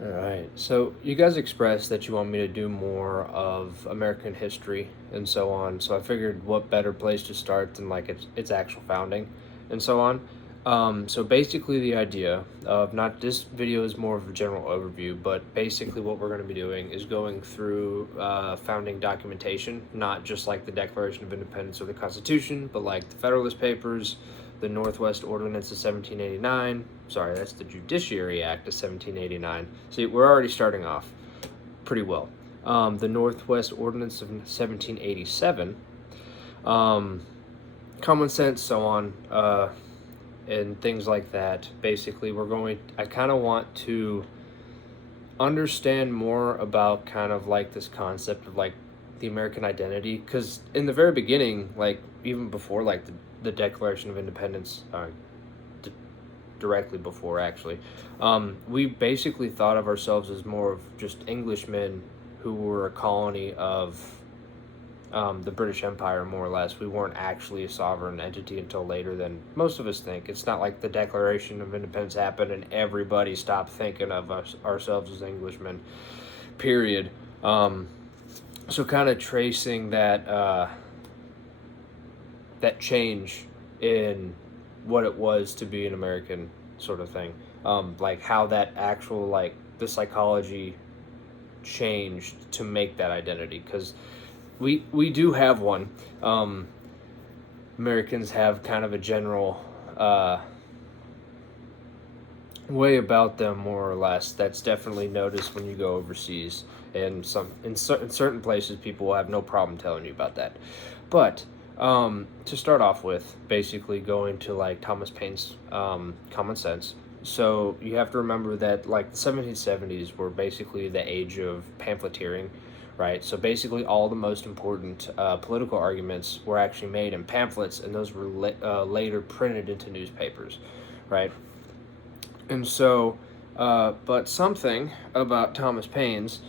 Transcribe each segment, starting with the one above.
All right. So you guys expressed that you want me to do more of American history and so on. So I figured what better place to start than like its actual founding and so on. So basically the idea of not this video is more of a general overview, but basically what we're going to be doing is going through founding documentation, not just like the Declaration of Independence or the Constitution, but like the Federalist Papers, the Northwest Ordinance of 1789. Sorry, that's the Judiciary Act of 1789. See, we're already starting off pretty well. The Northwest Ordinance of 1787, common sense, so on, and things like that. Basically, I kind of want to understand more about kind of like this concept of like the American identity, because in the very beginning, like even before like the Declaration of Independence, d- directly before actually, we basically thought of ourselves as more of just Englishmen who were a colony of the British Empire, more or less. We weren't actually a sovereign entity until later than most of us think. It's not like the Declaration of Independence happened and everybody stopped thinking of ourselves as Englishmen, period. So kind of tracing that change in what it was to be an American sort of thing. Like how that actual, like, the psychology changed to make that identity, because we do have one. Americans have kind of a general way about them, more or less, that's definitely noticed when you go overseas, and in certain places people will have no problem telling you about that. But to start off with, basically going to like Thomas Paine's Common Sense. So you have to remember that like the 1770s were basically the age of pamphleteering, right? So basically all the most important political arguments were actually made in pamphlets, and those were later printed into newspapers, right? And so, but something about Thomas Paine's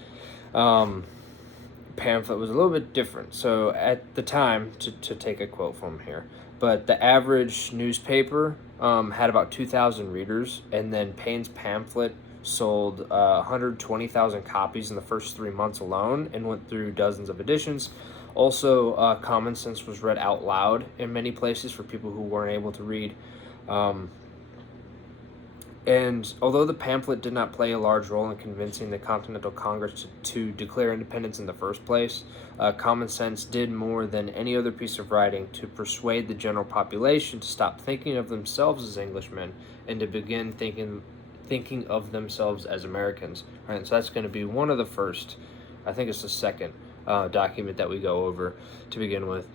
pamphlet was a little bit different. So at the time, to take a quote from here, but the average newspaper had about 2,000 readers, and then Paine's pamphlet sold 120,000 copies in the first 3 months alone and went through dozens of editions. Also, Common Sense was read out loud in many places for people who weren't able to read. And although the pamphlet did not play a large role in convincing the Continental Congress to declare independence in the first place, Common Sense did more than any other piece of writing to persuade the general population to stop thinking of themselves as Englishmen and to begin thinking of themselves as Americans. Right, so that's going to be one of the first. I think it's the second document that we go over to begin with.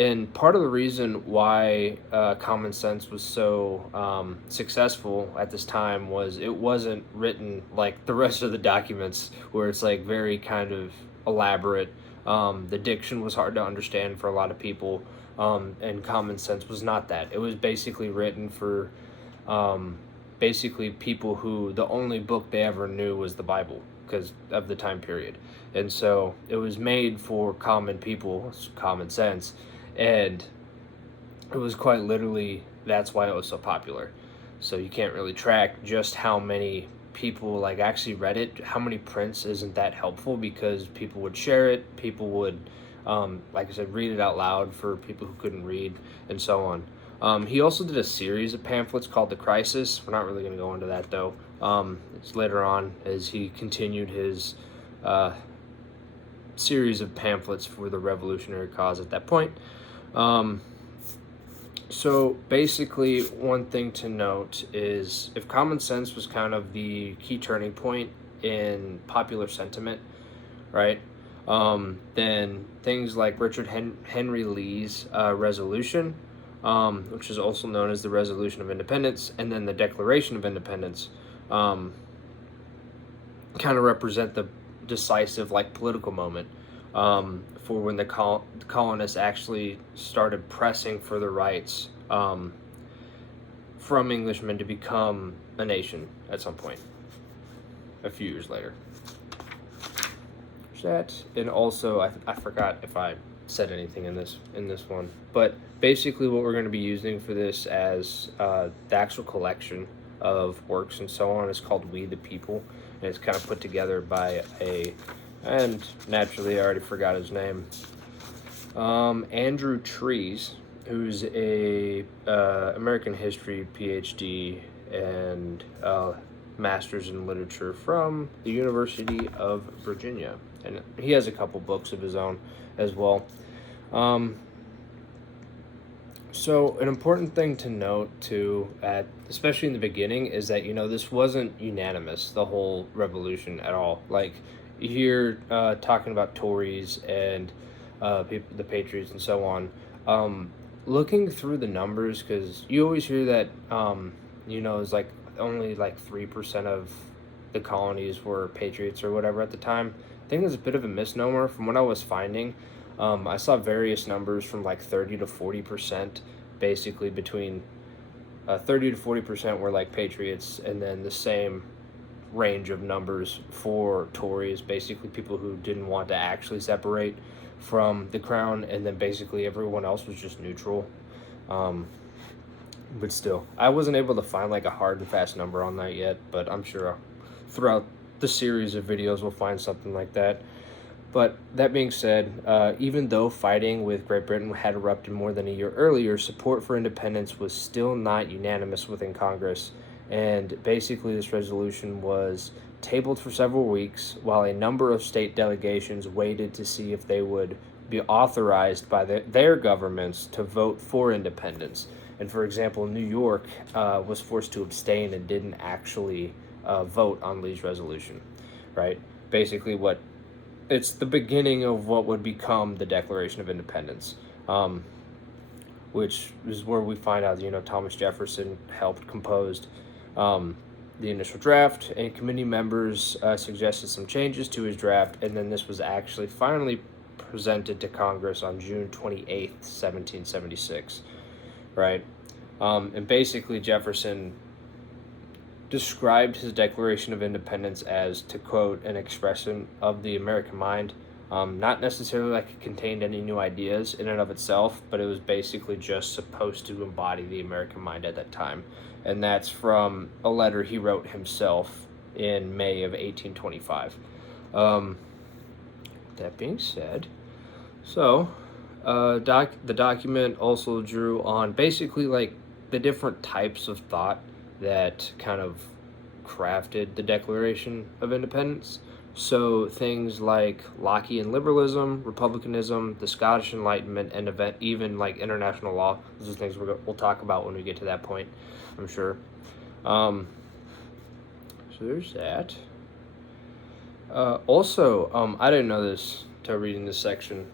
And part of the reason why Common Sense was so successful at this time was it wasn't written like the rest of the documents, where it's like very kind of elaborate. The diction was hard to understand for a lot of people, and Common Sense was not that. It was basically written for basically people who the only book they ever knew was the Bible because of the time period. And so it was made for common people, common sense, and it was quite literally, that's why it was so popular. So you can't really track just how many people like actually read it. How many prints isn't that helpful, because people would share it, people would like I said, read it out loud for people who couldn't read, and so on. He also did a series of pamphlets called The Crisis. We're not really going to go into that though. It's later on as he continued his series of pamphlets for the revolutionary cause at that point. So basically, one thing to note is if Common Sense was kind of the key turning point in popular sentiment, right? Then things like Richard Henry Lee's resolution, which is also known as the Resolution of Independence, and then the Declaration of Independence, kind of represent the decisive like political moment for when the colonists actually started pressing for the rights from Englishmen to become a nation at some point a few years later. That, and also I forgot if I said anything in this one, but basically what we're going to be using for this as the actual collection of works and so on is called We the People, and it's kind of put together by and naturally I already forgot his name, Andrew Trees, who's a American history PhD and master's in literature from the University of Virginia, and he has a couple books of his own as well. So an important thing to note too, especially in the beginning, is that this wasn't unanimous, the whole revolution at all. Like you hear talking about Tories and the Patriots and so on. Looking through the numbers, because you always hear that it's like only like 3% of the colonies were Patriots or whatever at the time. I think it's a bit of a misnomer from what I was finding. I saw various numbers from like 30 to 40%, basically between 30 to 40% were like Patriots, and then the same range of numbers for Tories, basically people who didn't want to actually separate from the crown, and then basically everyone else was just neutral. But still, I wasn't able to find like a hard and fast number on that yet, but I'm sure throughout the series of videos we'll find something like that. But that being said, even though fighting with Great Britain had erupted more than a year earlier, support for independence was still not unanimous within Congress, and basically this resolution was tabled for several weeks while a number of state delegations waited to see if they would be authorized by their governments to vote for independence. And for example, New York was forced to abstain and didn't actually vote on Lee's resolution, right? Basically it's the beginning of what would become the Declaration of Independence, which is where we find out, Thomas Jefferson helped compose the initial draft, and committee members suggested some changes to his draft, and then this was actually finally presented to Congress on June 28th, 1776, right? And basically Jefferson described his Declaration of Independence as, to quote, an expression of the American mind, not necessarily like it contained any new ideas in and of itself, but it was basically just supposed to embody the American mind at that time. And that's from a letter he wrote himself in May of 1825. That being said, so the document also drew on basically like the different types of thought that kind of crafted the Declaration of Independence. So things like Lockean liberalism, republicanism, the Scottish Enlightenment, and even like international law. Those are things we'll talk about when we get to that point, I'm sure. So there's that. Also, I didn't know this until reading this section,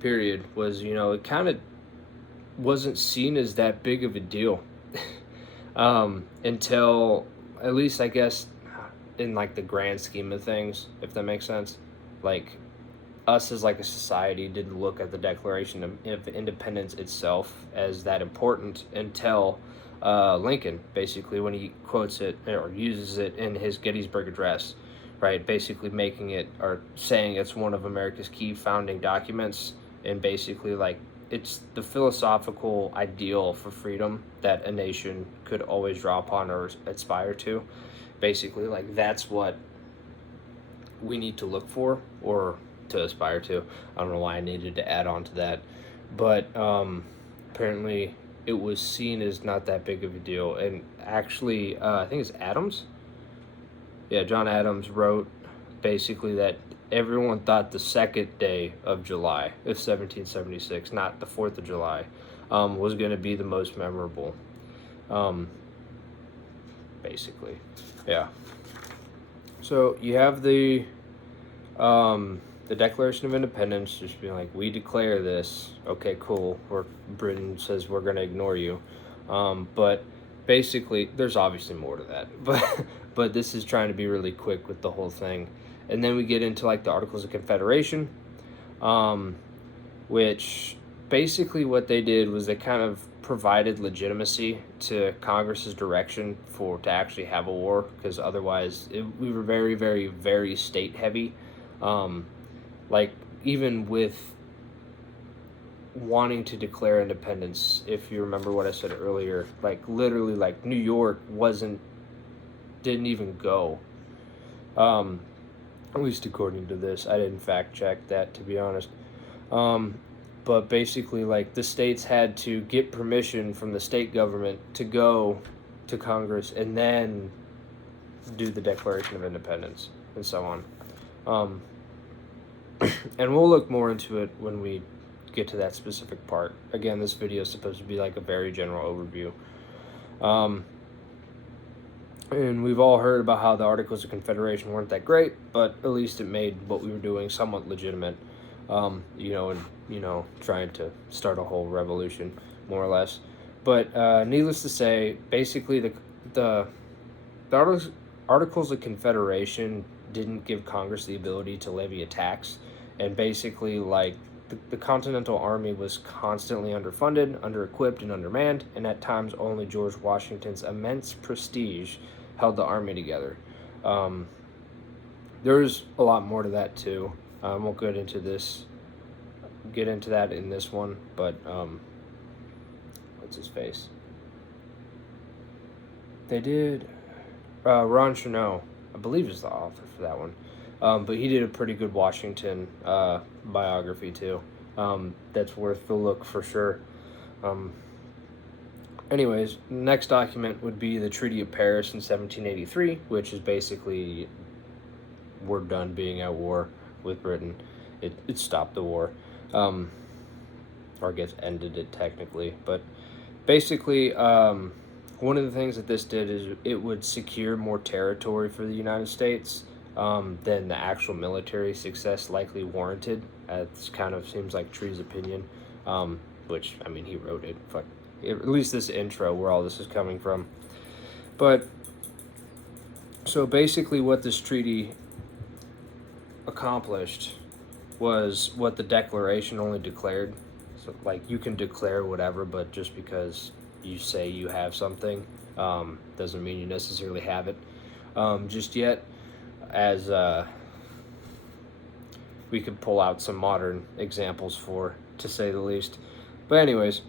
period, was, it kind of wasn't seen as that big of a deal until, at least I guess, in like the grand scheme of things, if that makes sense. Like us as like a society didn't look at the Declaration of Independence itself as that important until Lincoln, basically, when he quotes it or uses it in his Gettysburg Address, right? Basically making it, or saying it's one of America's key founding documents, and basically like it's the philosophical ideal for freedom that a nation could always draw upon or aspire to. Basically, like that's what we need to look for or to aspire to. I don't know why I needed to add on to that, but apparently it was seen as not that big of a deal. And actually, I think it's Adams. Yeah, John Adams wrote basically that everyone thought the second day of July of 1776, not the 4th of July, was going to be the most memorable. Basically, yeah. So you have the Declaration of Independence just being like, we declare this. Okay, cool. Or Britain says we're going to ignore you. But basically, there's obviously more to that. But this is trying to be really quick with the whole thing. And then we get into like the Articles of Confederation, which basically what they did was they kind of provided legitimacy to Congress's direction to actually have a war, because otherwise we were very, very, very state heavy. Like even with wanting to declare independence, if you remember what I said earlier, like literally like New York wasn't didn't even go. At least according to this. I didn't fact check that, to be honest. But basically, like, the states had to get permission from the state government to go to Congress and then do the Declaration of Independence and so on. And we'll look more into it when we get to that specific part. Again, this video is supposed to be like a very general overview. And we've all heard about how the Articles of Confederation weren't that great, but at least it made what we were doing somewhat legitimate. Trying to start a whole revolution, more or less. But needless to say, basically the Articles of Confederation didn't give Congress the ability to levy a tax, and basically, like, the Continental Army was constantly underfunded, underequipped, and undermanned, and at times only George Washington's immense prestige held the army together. There's a lot more to that too. We'll get into that in this one, but what's his face? They did Ron Chernow, I believe, is the author for that one. But he did a pretty good Washington biography too. That's worth the look for sure. Anyways, the next document would be the Treaty of Paris in 1783, which is basically, we're done being at war with Britain. It stopped the war. Or I guess ended it technically. But basically, one of the things that this did is it would secure more territory for the United States than the actual military success likely warranted. It kind of seems like Tree's opinion, which, I mean, he wrote it, but at least this intro where all this is coming from. But so basically what this treaty accomplished was what the Declaration only declared. So, like, you can declare whatever, but just because you say you have something doesn't mean you necessarily have it just yet, as we could pull out some modern examples for, to say the least. But anyways,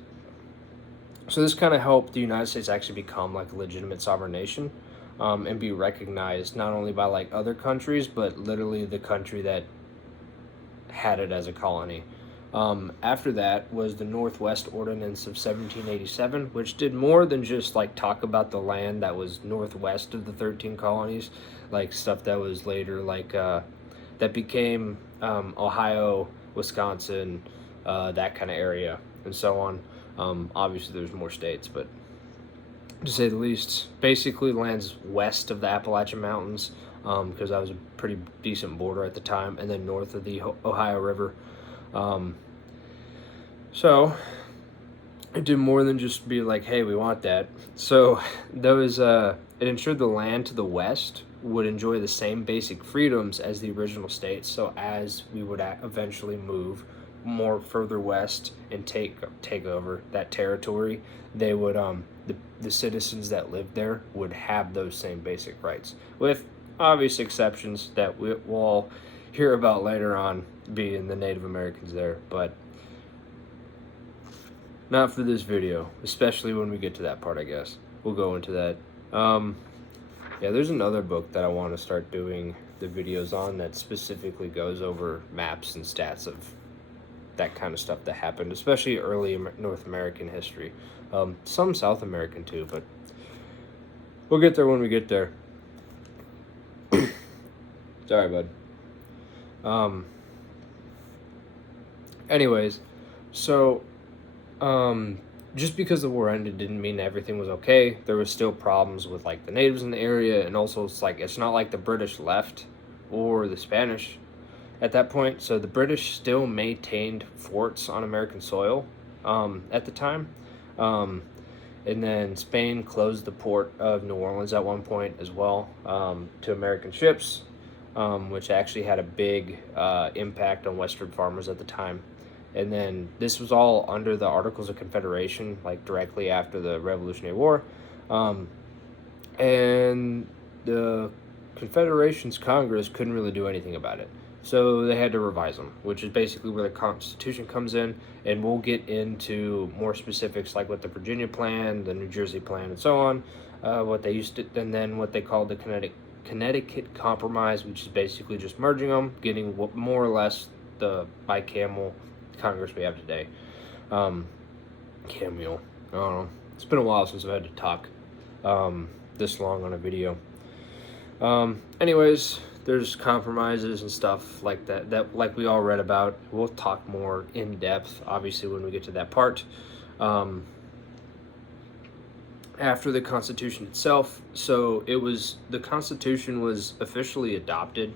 so this kind of helped the United States actually become like a legitimate sovereign nation, and be recognized not only by like other countries, but literally the country that had it as a colony. After that was the Northwest Ordinance of 1787, which did more than just like talk about the land that was northwest of the 13 colonies, like stuff that was later like that became Ohio, Wisconsin, that kind of area, and so on. Obviously there's more states, but to say the least, basically lands west of the Appalachian Mountains, because that was a pretty decent border at the time, and then north of the Ohio River. So it did more than just be like, hey, we want that. So those it ensured the land to the west would enjoy the same basic freedoms as the original states. So as we would eventually move more further west and take over that territory, they would the citizens that lived there would have those same basic rights, with obvious exceptions that we'll all hear about later on, being the Native Americans there, but not for this video, especially when we get to that part. I guess we'll go into that. Yeah, there's another book that I want to start doing the videos on that specifically goes over maps and stats of that kind of stuff that happened, especially early North American history. Some South American too, but we'll get there when we get there. Sorry, bud. Anyways, so just because the war ended didn't mean everything was okay. There was still problems with like the natives in the area, and also it's not like the British left or the Spanish at that point. So the British still maintained forts on American soil at the time. And then Spain closed the port of New Orleans at one point as well to American ships, which actually had a big impact on Western farmers at the time. And then this was all under the Articles of Confederation, like directly after the Revolutionary War. And the Confederation's Congress couldn't really do anything about it. So they had to revise them, which is basically where the Constitution comes in. And we'll get into more specifics, like with the Virginia Plan, the New Jersey Plan, and so on, what they used to, and then what they called the Connecticut Compromise, which is basically just merging them, getting more or less the bicameral Congress we have today. Cameo. I don't know. It's been a while since I've had to talk this long on a video. Anyways, there's compromises and stuff like that like we all read about. We'll talk more in depth, obviously, when we get to that part. After the Constitution itself, so the Constitution was officially adopted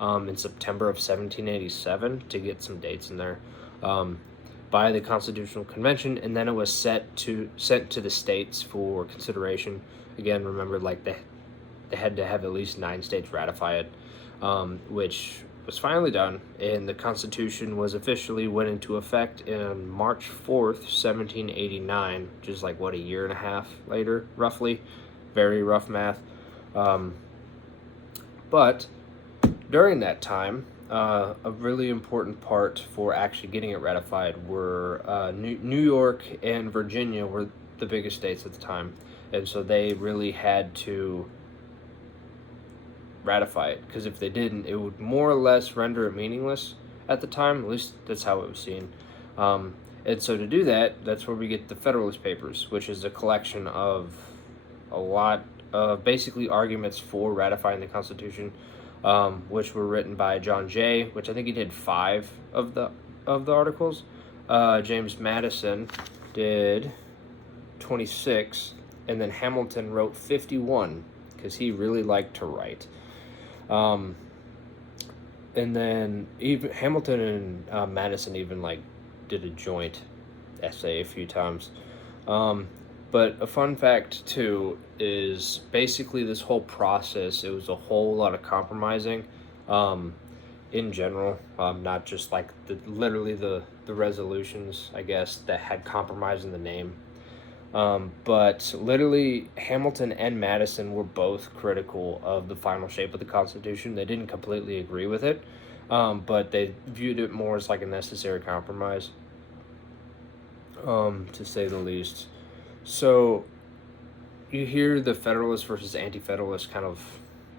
in September of 1787, to get some dates in there, by the Constitutional Convention, and then it was sent to the states for consideration. Again, remember, like they had to have at least 9 states ratify it, which was finally done, and the Constitution was officially went into effect in March 4th, 1789, which is like, what, a year and a half later, roughly. Very rough math. But during that time, a really important part for actually getting it ratified were New York and Virginia were the biggest states at the time, and so they really had to ratify it, because if they didn't, it would more or less render it meaningless at the time. At least that's how it was seen. And so to do that, that's where we get the Federalist Papers, which is a collection of a lot of basically arguments for ratifying the Constitution, which were written by John Jay, which I think he did 5 of the articles. James Madison did 26, and then Hamilton wrote 51, because he really liked to write. And then even Hamilton and Madison even like did a joint essay a few times. But a fun fact too is basically this whole process, it was a whole lot of compromising in general, not just like literally the resolutions, I guess, that had compromise in the name. But literally Hamilton and Madison were both critical of the final shape of the Constitution. They didn't completely agree with it, but they viewed it more as like a necessary compromise, to say the least. So you hear the Federalists versus Anti-Federalists kind of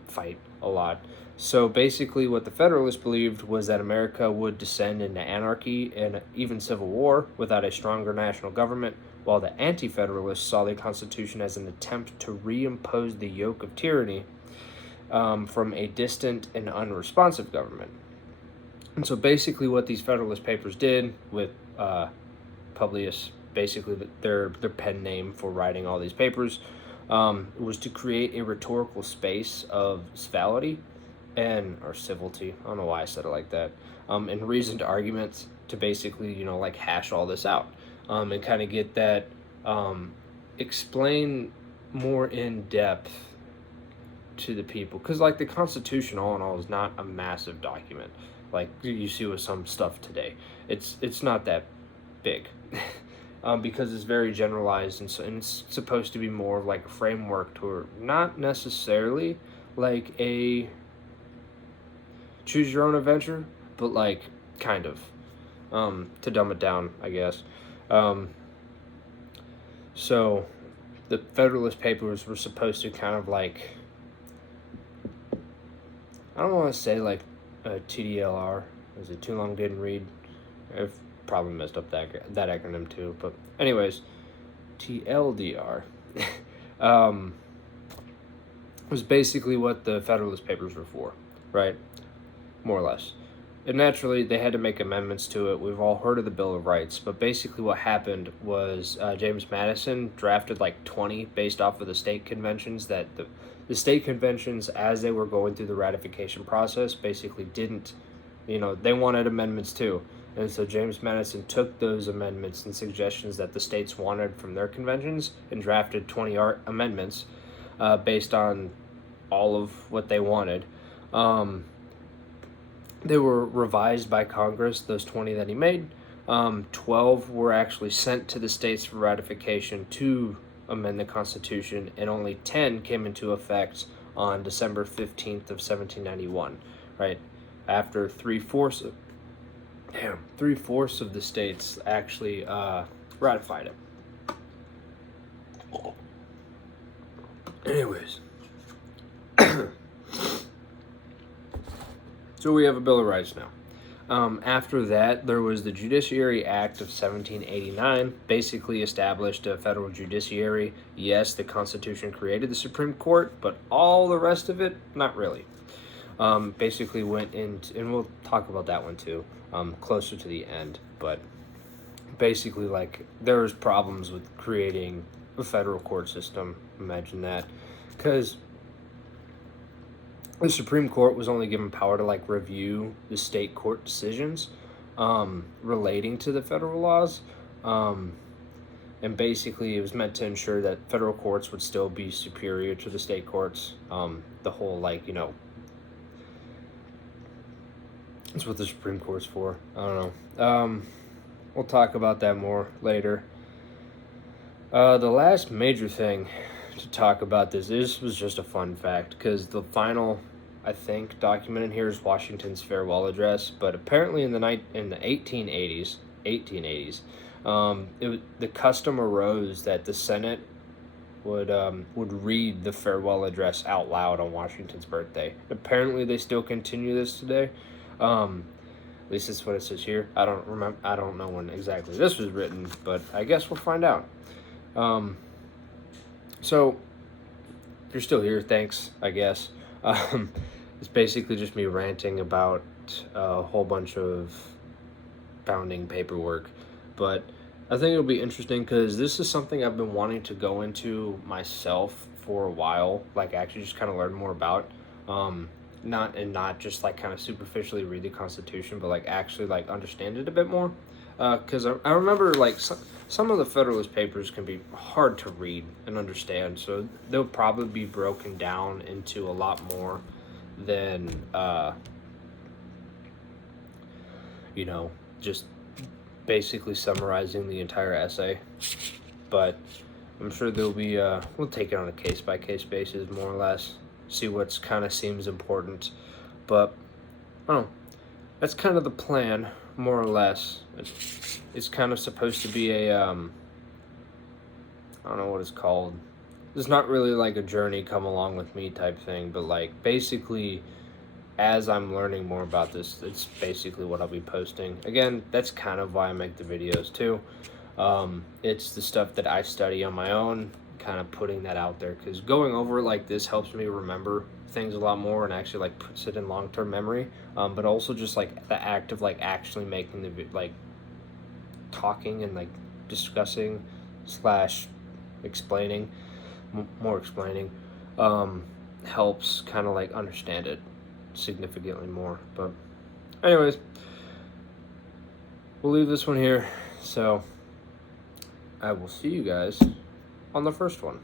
fight a lot. So basically what the Federalists believed was that America would descend into anarchy and even civil war without a stronger national government, while the Anti-Federalists saw the Constitution as an attempt to reimpose the yoke of tyranny from a distant and unresponsive government. And so basically what these Federalist Papers did with Publius, basically their pen name for writing all these papers, was to create a rhetorical space of civility, or civility, I don't know why I said it like that, and reasoned arguments to basically, like hash all this out. And kind of get that, explain more in depth to the people. Because, like, the Constitution, all in all, is not a massive document. Like, you see with some stuff today. It's not that big. Because it's very generalized, and it's supposed to be more of, like, a framework to, not necessarily, like, a choose-your-own-adventure, but, like, kind of, to dumb it down, I guess. So the Federalist Papers were supposed to kind of like, I don't want to say like a TDLR. Is it too long didn't read? I've probably messed up that acronym too. But anyways, TLDR was basically what the Federalist Papers were for, right? More or less. And naturally, they had to make amendments to it. We've all heard of the Bill of Rights, but basically what happened was James Madison drafted like 20 based off of the state conventions that the state conventions, as they were going through the ratification process, basically didn't, they wanted amendments too. And so James Madison took those amendments and suggestions that the states wanted from their conventions and drafted 20 amendments based on all of what they wanted. They were revised by Congress, those 20 that he made. 12 were actually sent to the states for ratification to amend the Constitution, and only 10 came into effect on December 15th of 1791, right? After three-fourths of the states actually ratified it. Anyways. So we have a Bill of Rights now. After that, there was the Judiciary Act of 1789, basically established a federal judiciary. Yes, the Constitution created the Supreme Court, but all the rest of it, not really. Basically went into, and we'll talk about that one too, closer to the end, but basically, like, there's problems with creating a federal court system. Imagine that. Because the Supreme Court was only given power to, like, review the state court decisions relating to the federal laws. And basically, it was meant to ensure that federal courts would still be superior to the state courts. The whole, like, that's what the Supreme Court's for. I don't know. We'll talk about that more later. The last major thing to talk about this was just a fun fact, because the final, I think, document in here is Washington's farewell address, but apparently in the 1880s, the custom arose that the Senate would read the farewell address out loud on Washington's birthday. Apparently, they still continue this today. At least that's what it says here. I don't know when exactly this was written, but I guess we'll find out. So if you're still here, thanks, I guess. It's basically just me ranting about a whole bunch of founding paperwork, but I think it'll be interesting because this is something I've been wanting to go into myself for a while, like actually just kind of learn more about. Not just like kind of superficially read the Constitution, but like actually like understand it a bit more. Because I remember like some of the Federalist Papers can be hard to read and understand, so they'll probably be broken down into a lot more than just basically summarizing the entire essay. But I'm sure there'll be we'll take it on a case-by-case basis, more or less, see what's kind of seems important. But that's kind of the plan, more or less. It's kind of supposed to be a I don't know what it's called. It's not really like a journey come along with me type thing, but like basically as I'm learning more about this, it's basically what I'll be posting. Again, that's kind of why I make the videos too. It's the stuff that I study on my own, kind of putting that out there, because going over it like this helps me remember things a lot more and actually like puts it in long-term memory. But also just like the act of like actually making the like talking and like discussing / explaining more explaining helps kind of like understand it significantly more. But anyways, we'll leave this one here, so I will see you guys on the first one.